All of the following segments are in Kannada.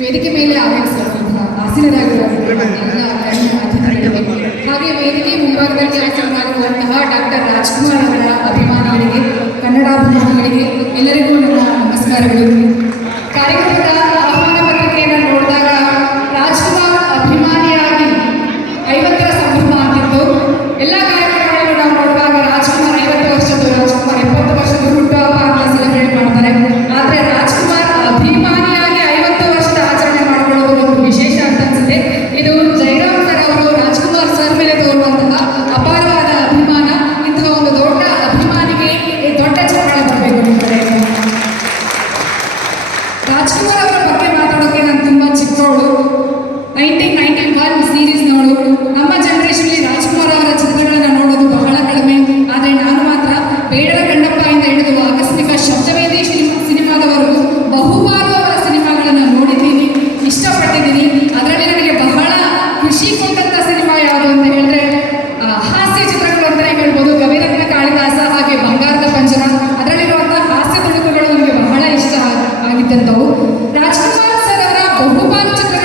ವೇದಿಕೆ ಮೇಲೆ ಆಸೀನರಾಗಿರುವ ಅತಿಥಿಗಳಿಗೆ ಹಾಗೆ ವೇದಿಕೆ ಮುಂಭಾಗದಲ್ಲಿ ಆಸೀನರಾಗಿರುವಂತಹ ಡಾಕ್ಟರ್ ರಾಜ್ಕುಮಾರ್ ಅವರ ಅಭಿಮಾನಿಗಳಿಗೆ ಕನ್ನಡಾಭಿಮಾನಿಗಳಿಗೆ ಎಲ್ಲರಿಗೂ ನನ್ನ ನಮಸ್ಕಾರಗಳು. ಕಾರ್ಯಕ್ರಮದ ನೈನ್ಟೀನ್ ನೈನ್ಟಿ ಒನ್ ಸೀರೀಸ್ನವಳು ನಮ್ಮ ಜನರೇಷನ್ ರಾಜ್ಕುಮಾರ್ ಅವರ ಚಿತ್ರಗಳನ್ನು ನೋಡೋದು ಬಹಳ ಕಡಿಮೆ. ಆದರೆ ನಾನು ಮಾತ್ರ ಬೇಡರ ಇಂದ ಹಿಡಿದು ಆಕಸ್ಮಿಕ ಶಬ್ದವೇದಿ ಸಿನಿಮಾದವರು ಬಹುಪಾಲು ಅವರ ಸಿನಿಮಾಗಳನ್ನು ನೋಡಿದ್ದೀನಿ. ಇಷ್ಟಪಟ್ಟಿದ್ದೀನಿ. ಅದರಲ್ಲಿ ನನಗೆ ಬಹಳ ಖುಷಿ ಕೊಟ್ಟಂತ ಸಿನಿಮಾ ಯಾವುದು ಅಂತ ಹೇಳಿದ್ರೆ ಹಾಸ್ಯ ಚಿತ್ರಗಳು ಅಂತಲೇ ಹೇಳ್ಬೋದು. ಕವಿರತ್ನ ಕಾಳಿದಾಸ ಹಾಗೆ ಬಂಗಾರದ ಪಂಜರ. ಅದರಲ್ಲಿರುವಂತಹ ಹಾಸ್ಯ ತುಣುಕುಗಳು ನನಗೆ ಬಹಳ ಇಷ್ಟ ಆಗ್- ಆಗಿದ್ದಂಥವು ರಾಜ್ಕುಮಾರ್ ಸರ್ ಅವರ ಬಹುಪಾಲು ಚಿತ್ರಗಳನ್ನು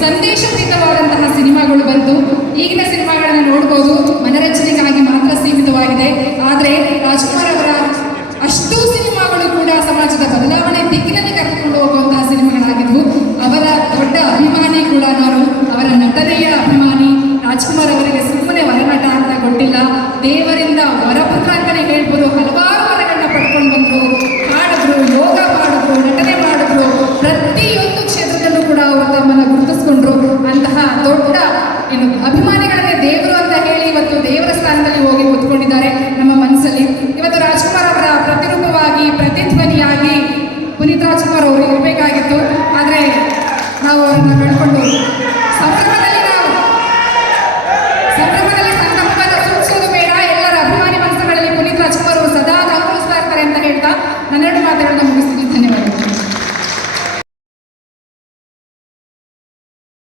ಏನು ಸಂದೇಶಭರಿತವಾದಂತಹ ಸಿನಿಮಾಗಳು ಬಂತು ಈಗಿನ ಸಿನಿಮಾಗಳನ್ನು ನೋಡ್ಬೋದು, ಮನರಂಜನೆಗಾಗಿ ಮಾತ್ರ ಸೀಮಿತವಾಗಿದೆ. ಆದರೆ ರಾಜ್ಕುಮಾರ್ ಅವರ ಅಷ್ಟು ಸಿನಿಮಾಗಳು ಕೂಡ ಸಮಾಜದ ಬದಲಾವಣೆ ದಿಕ್ಕಿನಲ್ಲಿ ಕರೆದುಕೊಂಡು ಹೋಗುವಂತಹ ಸಿನಿಮಾಗಳಾಗಿದ್ವು ಅವರ ದೊಡ್ಡ ಅಭಿಮಾನಿ ಕೂಡ ನಾನು. ಅವರ ನಟನೆಯ ಅಭಿಮಾನಿ ರಾಜ್ಕುಮಾರ್ ಅವರಿಗೆ ಸುಮ್ಮನೆ ವರನಟ ಅಂತ ಗೊತ್ತಿಲ್ಲ. ದೇವರಿಂದ ವರಪುತ್ರ ಅಂತಲೇ ಹೇಳ್ಬೋದು, ಹಲವಾರು ಏನು ಅಭಿಮಾನಿಗಳನ್ನೇ ದೇವರು